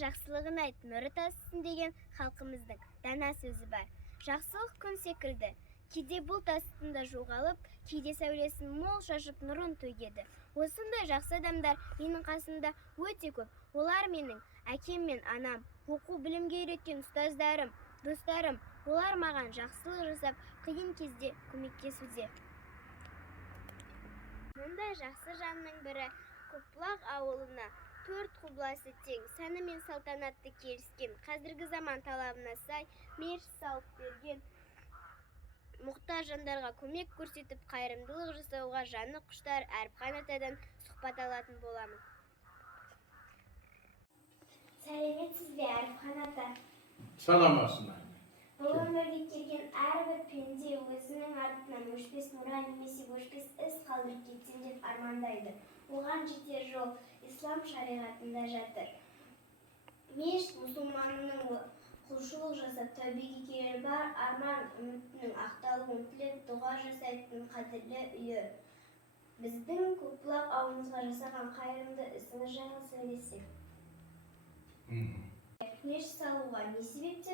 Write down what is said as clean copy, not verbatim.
жақсылығын айт, нұры тасысын деген халқымыздың дана сөзі бар. Жақсылық күн секілді, кейде бұлт астында жоғалып, кейде сәулесін мол шашып нұрын төгеді. Осындай жақсы адамдар менің қасымда өте көп. Олар менің әкем мен анам, оқу білімге үйреткен ұстаздарым, достарым. Олар маған жақсылық жасап, қиын кезде көмектесуде. Мұндай жақсы жанның бірі Көкбұлақ ауылына 4 құбыласы тең, сәні мен салтанатты келіскен, қазіргі заман талабына сай мешіт салып берген, мұқтаж жандарға көмек көрсетіп, қайырымдылық жасауға жаны құштар Әріпхан атадан сұхбат алатын боламын. Сәлеметсіз бе, Әріпхан ата? Саламатсың. Бұл өмірге келген әрбір пенде өзінің артынан өшпес мұра немесе өшпес із қалдырып кетсем деп армандайды. Оған жетер жол ислам шариғатында жатыр. Мешіт мұсылманның құлшылық жасап тәубеге келер бар арман үмітінің ақталуын тілеп дұға жасайтын қадірлі үйі. Біздің Көкбұлақ ауылымызға жасаған қайырымды ісіңіз жайлы сөйлесек. Мешіт салуға не себептер